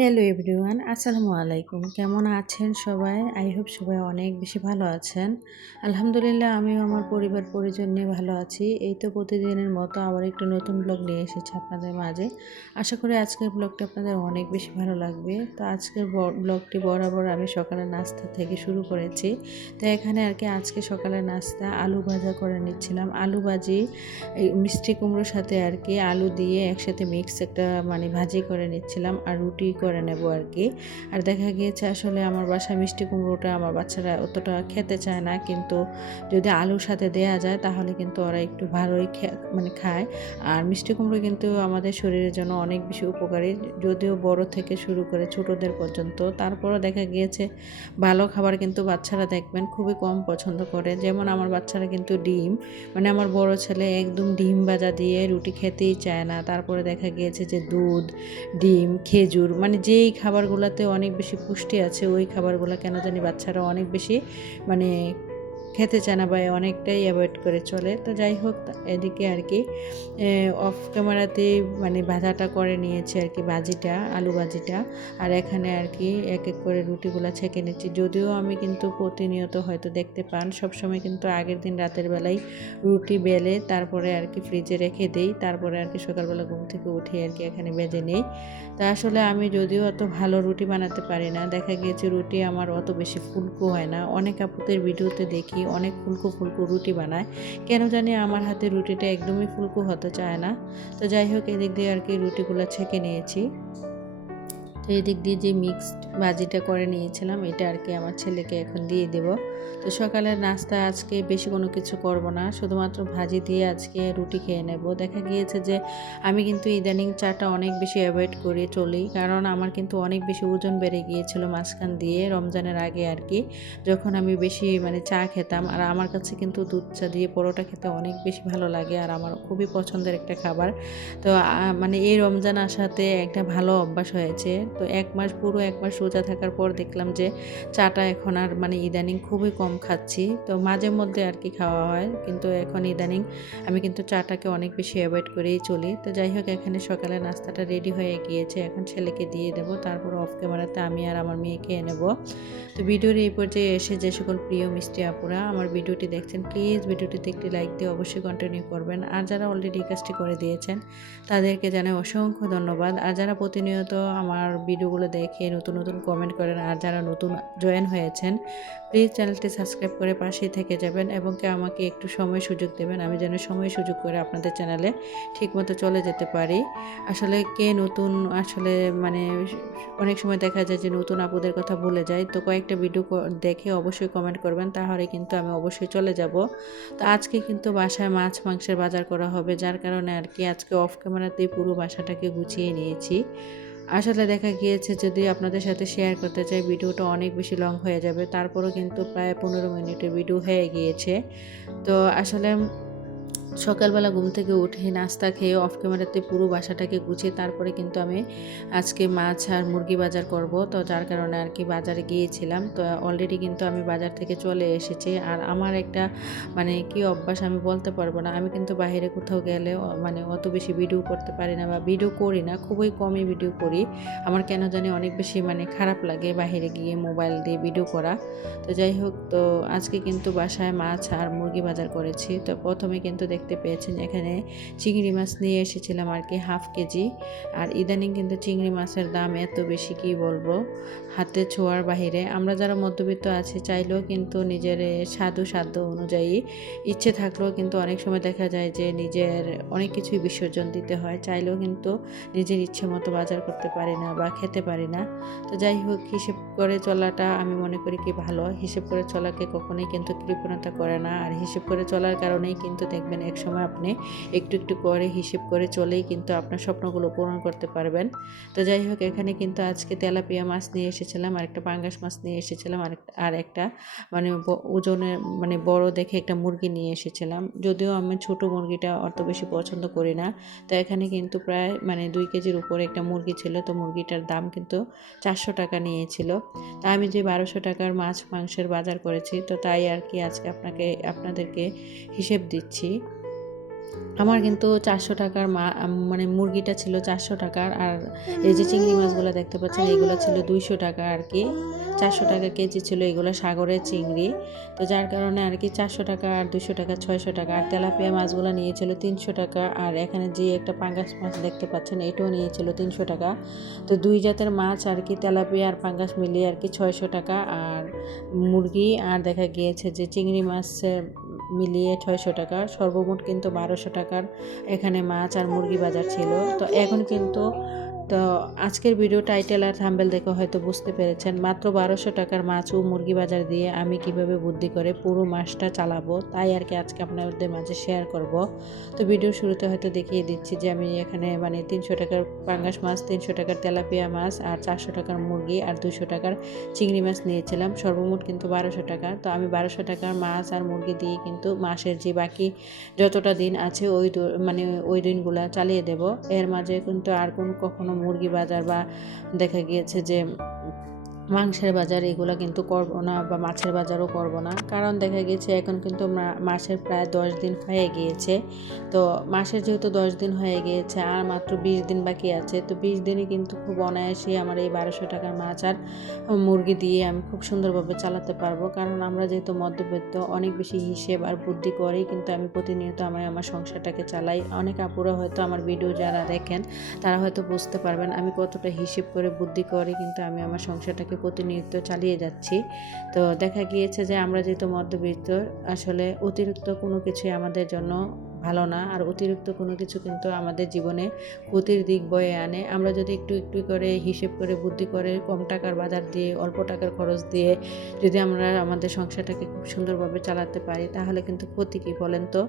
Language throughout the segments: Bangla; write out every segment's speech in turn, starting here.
হ্যালো এভরিওয়ান, আসসালামু আলাইকুম। কেমন আছেন সবাই? আই হোপ সবাই অনেক বেশি ভালো আছেন। আলহামদুলিল্লাহ আমিও আমার পরিবার পরিজন নিয়ে ভালো আছি। এই তো প্রতিদিনের মতো আবার একটু নতুন ব্লগ নিয়ে এসেছি আপনাদের মাঝে। আশা করি আজকের ব্লগটা আপনাদের অনেক বেশি ভালো লাগবে। তো আজকের ব্লগটি বরাবর আমি সকালের নাস্তা থেকে শুরু করেছি। তো এখানে আর কি আজকে সকালের নাস্তা আলু ভাজা করে নিচ্ছিলাম। আলু ভাজি এই মিষ্টি কুমড়োর সাথে আর কি আলু দিয়ে একসাথে মিক্স একটা ভাজি করে নিচ্ছিলাম আর রুটি করে নেব আর কি। আর দেখা গিয়েছে আসলে আমার বাসায় মিষ্টি কুমড়োটা আমার বাচ্চারা অতটা খেতে চায় না, কিন্তু যদি আলুর সাথে দেয়া যায় তাহলে কিন্তু ওরা একটু ভালোই খায়। আর মিষ্টি কুমড়ো কিন্তু আমাদের শরীরের জন্য অনেক বেশি উপকারী, যদিও বড় থেকে শুরু করে ছোটদের পর্যন্ত। তারপরও দেখা গিয়েছে ভালো খাবার কিন্তু বাচ্চারা দেখবেন খুবই কম পছন্দ করে। যেমন আমার বাচ্চারা কিন্তু ডিম, আমার বড় ছেলে একদম ডিম ভাজা দিয়ে রুটি খেতেই চায় না। তারপরে দেখা গিয়েছে যে দুধ, ডিম, খেজুর যেই খাবারগুলোতে অনেক বেশি পুষ্টি আছে ওই খাবারগুলো কেন জানি বাচ্চারা অনেক বেশি মানে খেতে চায় না বা অনেকটাই অ্যাভয়েড করে চলে। তো যাই হোক, এদিকে আর কি অফ ক্যামেরাতেই ভাজাটা করে নিয়েছে আর কি, ভাজিটা, আলু ভাজিটা। আর এখানে আর কি এক এক করে রুটিগুলো ছেঁকে নিচ্ছি। যদিও আমি কিন্তু প্রতিনিয়ত হয়তো দেখতে পান সবসময় কিন্তু আগের দিন রাতের বেলায় রুটি বেলে তারপরে আর কি ফ্রিজে রেখে দেই, তারপরে আর কি সকালবেলা ঘুম থেকে উঠে আর কি এখানে ভেজে নেই। তা আসলে আমি যদিও অত ভালো রুটি বানাতে পারি না, দেখা গিয়েছে রুটি আমার অত বেশি ফুলকো হয় না। অনেক আপুদের ভিডিওতে দেখি অনেক ফুলকো ফুলকো রুটি বানায়, কেন জানি আমার হাতে রুটিটা একদমই ফুলকো হতে চায় না। তো যাই হোক, এদিক দিয়ে আর কি রুটিগুলো ছেঁকে নিয়েছি। তো এই দিক দিয়ে যে মিক্সড ভাজিটা করে নিয়েছিলাম এটা আর কি আমার ছেলেকে এখন দিয়ে দেব। তো সকালের নাস্তা আজকে বেশি কোনো কিছু করব না, শুধুমাত্র ভাজি দিয়ে আজকে রুটি খেয়ে নেব। দেখা গিয়েছে যে আমি কিন্তু ইদানিং চাটা অনেক বেশি অ্যাভয়েড করে চলি, কারণ আমার কিন্তু অনেক বেশি ওজন বেড়ে গিয়েছিল মাঝখান দিয়ে রমজানের আগে আর কি, যখন আমি বেশি চা খেতাম। আর আমার কাছে কিন্তু দুধ চা দিয়ে পরোটা খেতে অনেক বেশি ভালো লাগে আর আমার খুবই পছন্দের একটা খাবার। তো এই রমজান আসাতে একটা ভালো অভ্যাস হয়েছে। তো পুরো এক মাস রোজা থাকার পর দেখলাম যে চাটা এখন আর ইদানিং খুবই কম খাচ্ছি। তো মাঝে মধ্যে আর কি খাওয়া হয়, কিন্তু এখন ইদানিং আমি কিন্তু চাটাকে অনেক বেশি অ্যাভয়েড করেই চলি। তো যাই হোক, এখানে সকালে নাস্তাটা রেডি হয়ে গিয়েছে, এখন ছেলেকে দিয়ে দেবো, তারপর অফ ক্যামেরাতে আমি আর আমার মেয়ে খেয়ে নেব। তো ভিডিওর এই পর্যায়ে এসে যে সকল প্রিয় মিষ্টি আপুরা আমার ভিডিওটি দেখছেন, প্লিজ ভিডিওটিতে একটি লাইক দিয়ে অবশ্যই কন্টিনিউ করবেন। আর যারা অলরেডি কাজটি করে দিয়েছেন তাদেরকে জানাই অসংখ্য ধন্যবাদ। আর যারা প্রতিনিয়ত আমার ভিডিওগুলো দেখে নতুন নতুন কমেন্ট করেন, আর যারা নতুন জয়েন হয়েছেন, প্লিজ চ্যানেলটি সাবস্ক্রাইব করে পাশেই থেকে যাবেন এবং আমাকে একটু সময় সুযোগ দেবেন, আমি যেন সময় সুযোগ করে আপনাদের চ্যানেলে ঠিকমতো চলে যেতে পারি। আসলে কে নতুন, আসলে অনেক সময় দেখা যায় যে নতুন আপুদের কথা ভুলে যায়। তো কয়েকটা ভিডিও দেখে অবশ্যই কমেন্ট করবেন, তাহলে কিন্তু আমি অবশ্যই চলে যাব। তো আজকে কিন্তু বাসায় মাছ মাংসের বাজার করা হবে, যার কারণে আর কি আজকে অফ ক্যামেরাতেই পুরো বাসাটাকে গুছিয়ে নিয়েছি। আসলে দেখা গিয়েছে যদি আপনাদের সাথে শেয়ার করতে চাই ভিডিওটা অনেক বেশি লং হয়ে যাবে, তারপরও কিন্তু প্রায় 15 মিনিটের ভিডিও হয়ে গিয়েছে। তো আসলে সকালবেলা ঘুম থেকে উঠে নাস্তা খেয়ে অফ ক্যামেরাতে পুরো বাসাটাকে গুছিয়ে তারপরে কিন্তু আমি আজকে মাছ আর মুরগি বাজার করব। তো যার কারণে আর কি বাজারে গিয়েছিলাম। তো অলরেডি কিন্তু আমি বাজার থেকে চলে এসেছি। আর আমার একটা কি অভ্যাস আমি বলতে পারবো না, আমি কিন্তু বাইরে কোথাও গেলে অত বেশি ভিডিও করতে পারি না বা ভিডিও করি না, খুবই কমই ভিডিও করি। আমার কেন জানি অনেক বেশি খারাপ লাগে বাইরে গিয়ে মোবাইল দিয়ে ভিডিও করা। তো যাই হোক, তো আজকে কিন্তু বাসায় মাছ আর মুরগি বাজার করেছি। তো প্রথমে কিন্তু দেখতে পেয়েছেন এখানে চিংড়ি মাছ নিয়ে এসেছিলাম আর কি হাফ কেজি। আর ইদানিং কিন্তু চিংড়ি মাছের দাম এত বেশি, কি বলবো, হাতে ছোঁয়ার বাহিরে। আমরা যারা মধ্যবিত্ত আছি চাইলেও কিন্তু নিজের সাধ্য অনুযায়ী ইচ্ছে থাকলেও কিন্তু অনেক সময় দেখা যায় যে নিজের অনেক কিছুই বিসর্জন দিতে হয়, চাইলেও কিন্তু নিজের ইচ্ছে মতো বাজার করতে পারি না বা খেতে পারি না। তো যাই হোক, হিসেব করে চলাটা আমি মনে করি কি ভালো, হিসেব করে চলাকে কখনোই কিন্তু কৃপণতা করে না। আর হিসেব করে চলার কারণেই কিন্তু দেখবেন এক সময় আপনি একটু একটু করে হিসেব করে চলেই কিন্তু আপনার স্বপ্নগুলো পূরণ করতে পারবেন। তো যাই হোক, এখানে কিন্তু আজকে তেলাপিয়া মাছ নিয়ে এসেছিলাম, আর একটা পাঙ্গাস মাছ নিয়ে এসেছিলাম, আর একটা ওজনে বড় দেখে একটা মুরগি নিয়ে এসেছিলাম। যদিও আমি ছোট মুরগিটা অত বেশি পছন্দ করি না। তো এখানে কিন্তু প্রায় 2 কেজির উপরে একটা মুরগি ছিল। তো মুরগিটার দাম কিন্তু 400 টাকা নিয়েছিল। তা আমি যে 1200 টাকার মাছ মাংসের বাজার করেছি, তো তাই আর কি আজকে আপনাদেরকে হিসেব দিচ্ছি। আমার কিন্তু 400 টাকার মানে মুরগিটা ছিল 400 টাকার, আর এই যে চিংড়ি মাছগুলো দেখতে পাচ্ছেন এগুলো ছিল 200 টাকা আর কি। 400 টাকা কেজি ছিল এগুলো সাগরের চিংড়ি। তো যার কারণে আর কি 400 টাকা আর 200 টাকা 600 টাকা। আর তেলাপিয়া মাছগুলো নিয়েছিল 300 টাকা। আর এখানে যে একটা পাঙ্গাস মাছ দেখতে পাচ্ছেন এটাও নিয়েছিল 300 টাকা। তো দুই জাতের মাছ আর কি, তেলাপিয়া আর পাঙ্গাস মিলিয়ে আর কি 600 টাকা। আর মুরগি আর দেখা গিয়েছে যে চিংড়ি মাছ মিলিয়ে 600 টাকা, সর্বমোট কিন্তু 1200 টাকার এখানে মাছ আর মুরগি বাজার ছিল। তো এখন কিন্তু আজকের ভিডিও টাইটেল আর থাম্বনেল দেখে হয়তো বুঝতে পেরেছেন মাত্র 1200 টাকার মাছ ও মুরগি বাজার দিয়ে আমি কিভাবে বুদ্ধি করে পুরো মাসটা চালাবো, তাই আর কি আজকে আপনাদের মাঝে শেয়ার করব। তো ভিডিও শুরুতে হয়তো দেখিয়ে দিচ্ছি যে আমি এখানে মানে 300 টাকার পাঙ্গাস মাছ, 300 টাকার তেলাপিয়া মাছ আর 400 টাকার মুরগি আর 200 টাকার চিংড়ি মাছ নিয়েছিলাম, সর্বমোট কিন্তু 1200 টাকা। তো আমি 1200 টাকার মাছ আর মুরগি দিয়ে কিন্তু মাসের যে বাকি যতটা দিন আছে মানে ওই দিনগুলো চালিয়ে দেব। এর মাঝে কিন্তু আর কখনো মুরগি বাজার বা দেখা গিয়েছে যে মাংসের বাজার এগুলো কিন্তু করব না, বা মাছের বাজারও করব না। কারণ দেখা গিয়েছে এখন কিন্তু মাসের প্রায় 10 দিন হয়ে গিয়েছে। তো মাসের যেহেতু 10 দিন হয়ে গিয়েছে আর মাত্র 20 দিন বাকি আছে, তো 20 দিনে কিন্তু খুব অনায়াসে আমার এই 1200 টাকার মাছ আর মুরগি দিয়ে আমি খুব সুন্দরভাবে চালাতে পারবো। কারণ আমরা যেহেতু মধ্যবিত্ত, অনেক বেশি হিসেব আর বুদ্ধি করেই কিন্তু আমি প্রতিনিয়ত আমার সংসারটাকে চালাই। অনেক আপুরা হয়তো আমার ভিডিও যারা দেখেন তারা হয়তো বুঝতে পারবেন আমি কতটা হিসেব করে বুদ্ধি করে কিন্তু আমি আমার সংসারটাকে প্রতিনিয়ত চালিয়ে যাচ্ছি। তো দেখা গিয়েছে যে আমরা যেহেতু মধ্যবিত্ত, আসলে অতিরিক্ত কোনো কিছুই আমাদের জন্য ভালো না, আর অতিরিক্ত কোনো কিছু কিন্তু আমাদের জীবনে ক্ষতির দিক বয়ে আনে। আমরা যদি একটু একটু করে হিসেব করে বুদ্ধি করে কম টাকার বাজার দিয়ে অল্প টাকার খরচ দিয়ে যদি আমরা আমাদের সংসারটাকে খুব সুন্দরভাবে চালাতে পারি তাহলে কিন্তু ক্ষতি কী বলেন তো?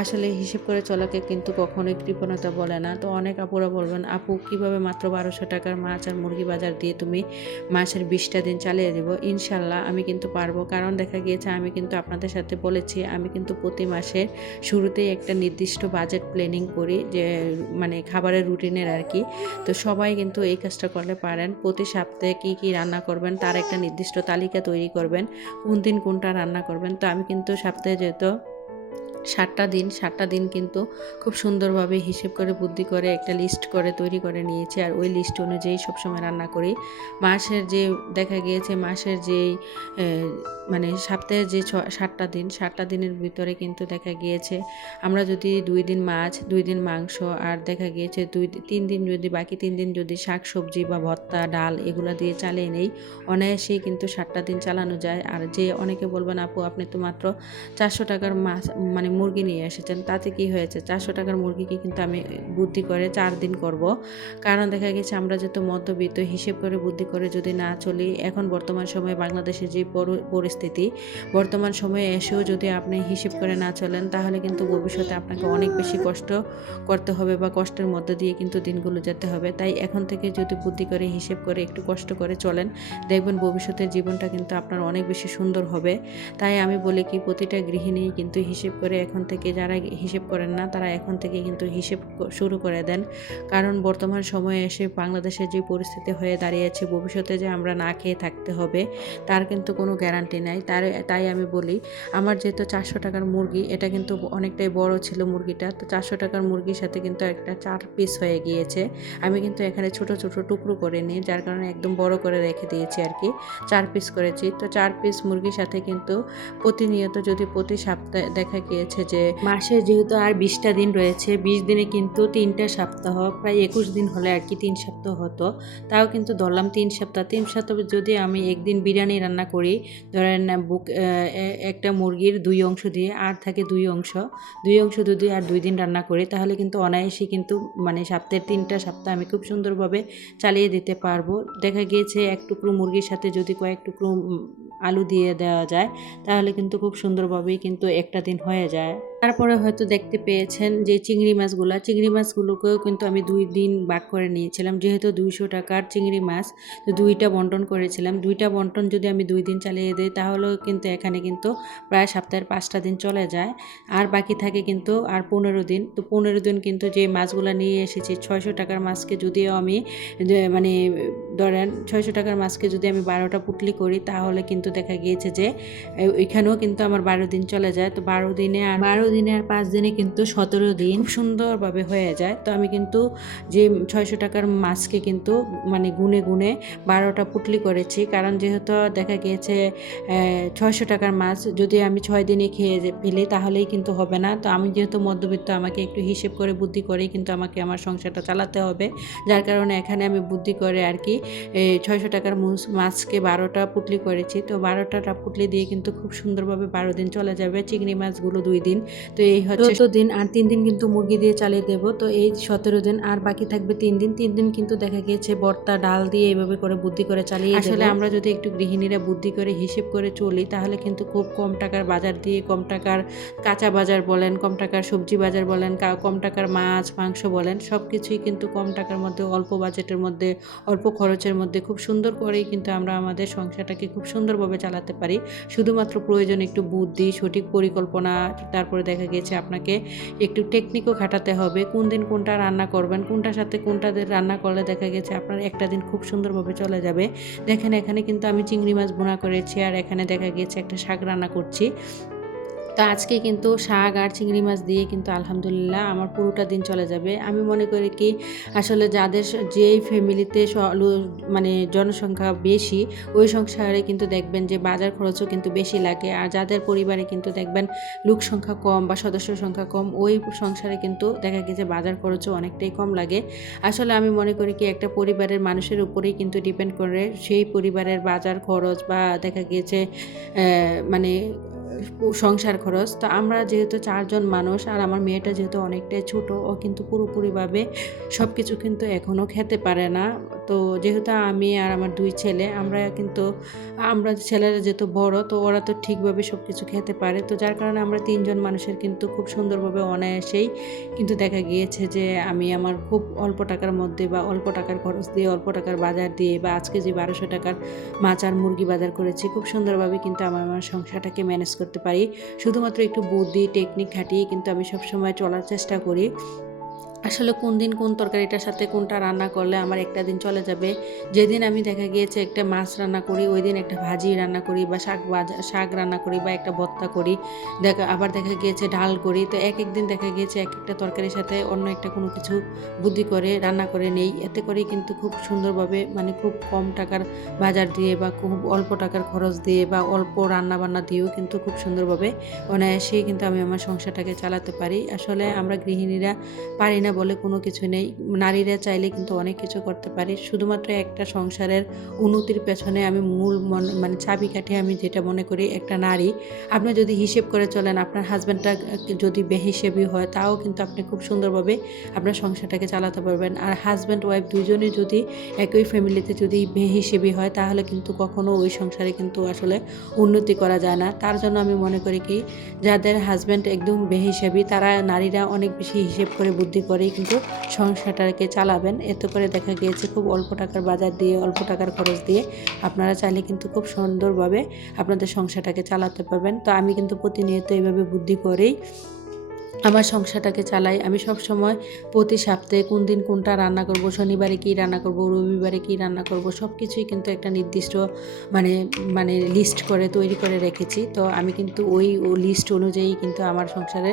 আসলে হিসেব করে চলাকে কিন্তু কখনোই কৃপণতা বলে না। তো অনেক আপুরা বলবেন আপু কীভাবে মাত্র 1200 টাকার মাছ আর মুরগি বাজার দিয়ে তুমি মাসের 20টা দিন চালিয়ে দেব? ইনশাল্লাহ আমি কিন্তু পারবো। কারণ দেখা গিয়েছে আমি কিন্তু আপনাদের সাথে বলেছি আমি কিন্তু প্রতি মাসের শুরুতেই একটা নির্দিষ্ট বাজেট প্ল্যানিং করি, যে মানে খাবারের রুটিনের আর কি। তো সবাই কিন্তু এই কাজটা করলে পারেন। প্রতি সপ্তাহে কী কী রান্না করবেন তার একটা নির্দিষ্ট তালিকা তৈরি করবেন, কোন দিন কোনটা রান্না করবেন। তো আমি কিন্তু সপ্তাহে যেহেতু 7টা দিন কিন্তু খুব সুন্দরভাবে হিসেব করে বুদ্ধি করে একটা লিস্ট করে তৈরি করে নিয়েছি, আর ওই লিস্ট অনুযায়ী সবসময় রান্না করি। মাসের যে দেখা গিয়েছে মাসের যেই মানে সপ্তাহের যে 7টা দিনের ভিতরে কিন্তু দেখা গিয়েছে আমরা যদি 2 দিন মাছ 2 দিন মাংস আর দেখা গিয়েছে 3 দিন যদি বাকি 3 দিন যদি শাক সবজি বা ভর্তা ডাল এগুলো দিয়ে চালিয়ে নেই, অনায়াসেই কিন্তু 7টা দিন চালানো যায়। আর যে অনেকে বলবেন আপু আপনি তো মাত্র 400 টাকার মাছ মানে মুরগি নিয়ে এসেছেন, তাতে কি হয়েছে? 400 টাকার মুরগিকে কিন্তু আমি বুদ্ধি করে 4 দিন করব। কারণ দেখা গেছে আমরা যেহেতু মধ্যবিত্ত, হিসেব করে বুদ্ধি করে যদি না চলি, এখন বর্তমান সময়ে বাংলাদেশের যে পরিস্থিতি, বর্তমান সময়ে এসেও যদি আপনি হিসেব করে না চলেন তাহলে কিন্তু ভবিষ্যতে আপনাকে অনেক বেশি কষ্ট করতে হবে বা কষ্টের মধ্যে দিয়ে কিন্তু দিনগুলো যেতে হবে। তাই এখন থেকে যদি বুদ্ধি করে হিসেব করে একটু কষ্ট করে চলেন, দেখবেন ভবিষ্যতের জীবনটা কিন্তু আপনার অনেক বেশি সুন্দর হবে। তাই আমি বলি কি প্রতিটা গৃহিণী কিন্তু হিসেব করে এখন থেকে, যারা হিসেব করেন না তারা এখন থেকে কিন্তু হিসেব শুরু করে দেন। কারণ বর্তমান সময়ে এসে বাংলাদেশের যে পরিস্থিতি হয়ে দাঁড়িয়েছে, ভবিষ্যতে যে আমরা না খেয়ে থাকতে হবে তার কিন্তু কোনো গ্যারান্টি নাই। তাই আমি বলি আমার যেহেতু 400 টাকার মুরগি, এটা কিন্তু অনেকটাই বড় ছিল মুরগিটা, তো 400 টাকার মুরগির সাথে কিন্তু একটা 4 পিস হয়ে গিয়েছে। আমি কিন্তু এখানে ছোট ছোট টুকরো করে নিই, যার কারণে একদম বড় করে রেখে দিয়েছি আর কি, 4 পিস করেছি। তো 4 পিস মুরগির সাথে কিন্তু প্রতিনিয়ত যদি প্রতি সপ্তাহে দেখা গিয়েছে যে মাসে যেহেতু আর 20টা দিন রয়েছে, 20 দিনে কিন্তু 3টা সপ্তাহ, প্রায় 21 দিন হলে আর কি 3 সপ্তাহ হতো। তাও কিন্তু ধরলাম 3 সপ্তাহ যদি আমি একদিন বিরিয়ানি রান্না করি, ধরেন একটা মুরগির 2 অংশ দিয়ে আর থাকে 2 অংশ যদি আর 2 দিন রান্না করি তাহলে কিন্তু অনায়াসই কিন্তু মানে সপ্তাহের 3টা সপ্তাহ আমি খুব সুন্দরভাবে চালিয়ে দিতে পারবো। দেখা গিয়েছে এক টুকরো মুরগির সাথে যদি কয়েক টুকরো আলু দিয়ে দেওয়া যায় তাহলে কিন্তু খুব সুন্দরভাবেই কিন্তু একটা দিন হয়ে যায়। তারপরে হয়তো দেখতে পেয়েছেন যে চিংড়ি মাছগুলোকেও কিন্তু আমি 2 দিন ভাগ করে নিয়েছিলাম, যেহেতু 200 টাকার চিংড়ি মাছ, তো 2টা বন্টন করেছিলাম। 2টা বন্টন যদি আমি 2 দিন চালিয়ে দিই তাহলেও কিন্তু এখানে কিন্তু প্রায় সপ্তাহের 5টা দিন চলে যায়, আর বাকি থাকে কিন্তু আর 15 দিন। তো 15 দিন কিন্তু যে মাছগুলো নিয়ে এসেছি 600 টাকার মাছকে যদিও আমি মানে ধরেন 600 টাকার মাছকে যদি আমি 12টা পুটলি করি তাহলে কিন্তু দেখা গিয়েছে যে ওইখানেও কিন্তু আমার 12 দিন চলে যায়। তো 12 দিনে আর 5 দিনে কিন্তু 17 দিন খুব সুন্দরভাবে হয়ে যায়। তো আমি কিন্তু যে 600 টাকার মাছকে কিন্তু মানে গুনে গুনে 12টা পুটলি করেছি, কারণ যেহেতু দেখা গিয়েছে 600 টাকার মাছ যদি আমি 6 দিনে খেয়ে ফেলি তাহলেই কিন্তু হবে না। তো আমি যেহেতু মধ্যবিত্ত, আমাকে একটু হিসেব করে বুদ্ধি করেই কিন্তু আমাকে আমার সংসারটা চালাতে হবে, যার কারণে এখানে আমি বুদ্ধি করে আর কি 600 টাকার মাছকে 12টা পুটলি করেছি। তো 12টা পুটলি দিয়ে কিন্তু খুব সুন্দরভাবে 12 দিন চলে যাবে। চিংড়ি মাছগুলো 2 দিন। তো এই হচ্ছে 14 দিন, আর 3 দিন কিন্তু মুরগি দিয়ে চালিয়ে দেবো। তো এই 17 দিন, আর বাকি থাকবে 3 দিন। 3 দিন কিন্তু দেখা গিয়েছে ভর্তা ডাল দিয়ে এইভাবে করে বুদ্ধি করে চালিয়ে দেবো। আসলে আমরা যদি একটু গৃহিণীরা বুদ্ধি করে হিসেব করে চলি তাহলে কিন্তু খুব কম টাকার বাজার দিয়ে, কম টাকার কাঁচা বাজার বলেন, কম টাকার সবজি বাজার বলেন, কম টাকার মাছ মাংস বলেন, সব কিছুই কিন্তু কম টাকার মধ্যে, অল্প বাজেটের মধ্যে, অল্প খরচের মধ্যে খুব সুন্দর করেই কিন্তু আমরা আমাদের সংসারটাকে খুব সুন্দরভাবে চালাতে পারি। শুধুমাত্র প্রয়োজন একটু বুদ্ধি, সঠিক পরিকল্পনা, তারপরে দেখা গিয়েছে আপনাকে একটু টেকনিকও খাটাতে হবে। কোন দিন কোনটা রান্না করবেন, কোনটার সাথে কোনটা রান্না করলে দেখা গেছে আপনার একটা দিন খুব সুন্দরভাবে চলে যাবে। দেখেন এখানে কিন্তু আমি চিংড়ি মাছ ভুনা করেছি, আর এখানে দেখা গিয়েছে একটা শাক রান্না করছি। তো আজকে কিন্তু শাক আর চিংড়ি মাছ দিয়ে কিন্তু আলহামদুলিল্লাহ আমার পুরোটা দিন চলে যাবে। আমি মনে করি কি আসলে যাদের যেই ফ্যামিলিতে মানে জনসংখ্যা বেশি, ওই সংসারে কিন্তু দেখবেন যে বাজার খরচও কিন্তু বেশি লাগে, আর যাদের পরিবারে কিন্তু দেখবেন লোক সংখ্যা কম বা সদস্য সংখ্যা কম, ওই সংসারে কিন্তু দেখা গেছে বাজার খরচও অনেকটাই কম লাগে। আসলে আমি মনে করি কি একটা পরিবারের মানুষের উপরেই কিন্তু ডিপেন্ড করে সেই পরিবারের বাজার খরচ বা দেখা গিয়েছে মানে সংসার খরচ। তো আমরা যেহেতু 4 জন মানুষ, আর আমার মেয়েটা যেহেতু অনেকটাই ছোট, ও কিন্তু পুরোপুরিভাবে সব কিছু কিন্তু এখনও খেতে পারে না। তো যেহেতু আমি আর আমার 2 ছেলে, আমরা ছেলেরা যেহেতু বড়, তো ওরা তো ঠিকভাবে সব কিছু খেতে পারে। তো যার কারণে আমরা 3 জন মানুষের কিন্তু খুব সুন্দরভাবে অনায়াসেই কিন্তু দেখা গিয়েছে যে আমি আমার খুব অল্প টাকার মধ্যে বা অল্প টাকার খরচ দিয়ে, অল্প টাকার বাজার দিয়ে, বা আজকে যে 1200 টাকার মাছ আর মুরগি বাজার করেছি, খুব সুন্দরভাবে কিন্তু আমার সংসারটাকে ম্যানেজ করতে পারি। শুধুমাত্র একটু বুদ্ধি টেকনিক খাটিয়ে কিন্তু আমি সবসময় চলার চেষ্টা করি। আসলে কোন দিন কোন তরকারিটার সাথে কোনটা রান্না করলে আমার একটা দিন চলে যাবে। যেদিন আমি দেখা গিয়েছে একটা মাছ রান্না করি, ওই দিন একটা ভাজি রান্না করি, বা শাক রান্না করি, বা একটা ভর্তা করি, আবার দেখা গিয়েছে ডাল করি। তো এক দিন দেখা গিয়েছে এক একটা তরকারির সাথে অন্য একটা কোনো কিছু বুদ্ধি করে রান্না করে নেই। এতে করেই কিন্তু খুব সুন্দরভাবে, মানে খুব কম টাকার বাজার দিয়ে, বা খুব অল্প টাকার খরচ দিয়ে, বা অল্প রান্না বান্না দিয়েও কিন্তু খুব সুন্দরভাবে অনায়াসেই কিন্তু আমি আমার সংসারটাকে চালাতে পারি। আসলে আমরা গৃহিণীরা পারি না বলে কোনো কিছু নেই। নারীরা চাইলে কিন্তু অনেক কিছু করতে পারি। শুধুমাত্র একটা সংসারের উন্নতির পেছনে আমি মানে চাবিকাঠি আমি যেটা মনে করি, একটা নারী, আপনি যদি হিসেব করে চলেন, আপনার হাজব্যান্ডটা যদি বেহিসেবি হয়, তাও কিন্তু আপনি খুব সুন্দরভাবে আপনার সংসারটাকে চালাতে পারবেন। আর হাজব্যান্ড ওয়াইফ দুজনে যদি একই ফ্যামিলিতে যদি বেহিসেবি হয়, তাহলে কিন্তু কখনো ওই সংসারে কিন্তু আসলে উন্নতি করা যায় না। তার জন্য আমি মনে করি কি, যাদের হাজব্যান্ড একদম বেহিসেবি, তারা নারীরা অনেক বেশি হিসেব করে বুদ্ধি করেই কিন্তু সংসারটাকে চালাবেন। এতে করে দেখা গিয়েছে খুব অল্প টাকার বাজার দিয়ে, অল্প টাকার খরচ দিয়ে আপনারা চাইলে কিন্তু খুব সুন্দরভাবে আপনাদের সংসারটাকে চালাতে পারবেন। তো আমি কিন্তু প্রতিনিয়ত এইভাবে বুদ্ধি করেই আমার সংসারটাকে চালাই। আমি সবসময় প্রতি সপ্তাহে কোন দিন কোনটা রান্না করব, শনিবারে কী রান্না করব, রবিবারে কী রান্না করব, সব কিছুই কিন্তু একটা নির্দিষ্ট মানে মানে লিস্ট করে তৈরি করে রেখেছি। তো আমি কিন্তু ওই লিস্ট অনুযায়ী কিন্তু আমার সংসারে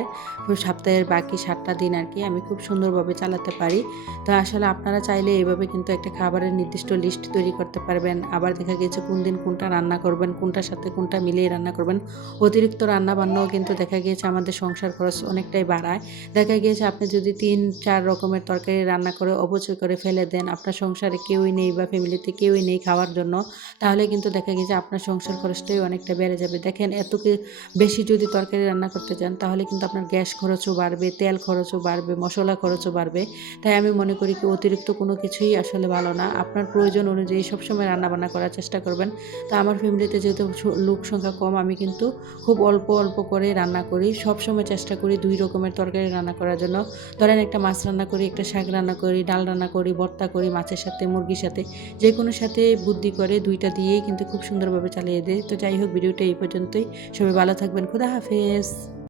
সপ্তাহের বাকি 7টা দিন আর কি আমি খুব সুন্দরভাবে চালাতে পারি। তো আসলে আপনারা চাইলে এভাবে কিন্তু একটা খাবারের নির্দিষ্ট লিস্ট তৈরি করতে পারবেন। আবার দেখা গেছে কোন দিন কোনটা রান্না করবেন, কোনটার সাথে কোনটা মিলিয়ে রান্না করবেন। অতিরিক্ত রান্না বান্নাও কিন্তু দেখা গিয়েছে আমাদের সংসার খরচ অনেকটাই বাড়ায়। দেখা গিয়েছে আপনি যদি 3-4 রকমের তরকারি রান্না করে অপচয় করে ফেলে দেন, আপনার সংসারে কেউই নেই বা ফ্যামিলিতে কেউই নেই খাওয়ার জন্য, তাহলে কিন্তু দেখা গেছে আপনার সংসার খরচটাই অনেকটা বেড়ে যাবে। দেখেন এত বেশি যদি তরকারি রান্না করতে চান, তাহলে কিন্তু আপনার গ্যাস খরচও বাড়বে, তেল খরচও বাড়বে, মশলা খরচও বাড়বে। তাই আমি মনে করি কি অতিরিক্ত কোনো কিছুই আসলে ভালো না। আপনার প্রয়োজন অনুযায়ী সবসময় রান্নাবান্না করার চেষ্টা করবেন। তো আমার ফ্যামিলিতে যেহেতু লোক সংখ্যা কম, আমি কিন্তু খুব অল্প অল্প করে রান্না করি। সবসময় চেষ্টা করি 2 রকমের তরকারি রান্না করার জন্য। ধরেন একটা মাছ রান্না করি, একটা শাক রান্না করি, ডাল রান্না করি, ভর্তা করি, মাছের সাথে, মুরগির সাথে, যে কোনো সাথে বুদ্ধি করে 2টা দিয়েই কিন্তু খুব সুন্দরভাবে চালিয়ে দেয়। তো যাই হোক, ভিডিওটা এই পর্যন্তই। সবাই ভালো থাকবেন। খোদা হাফেজ।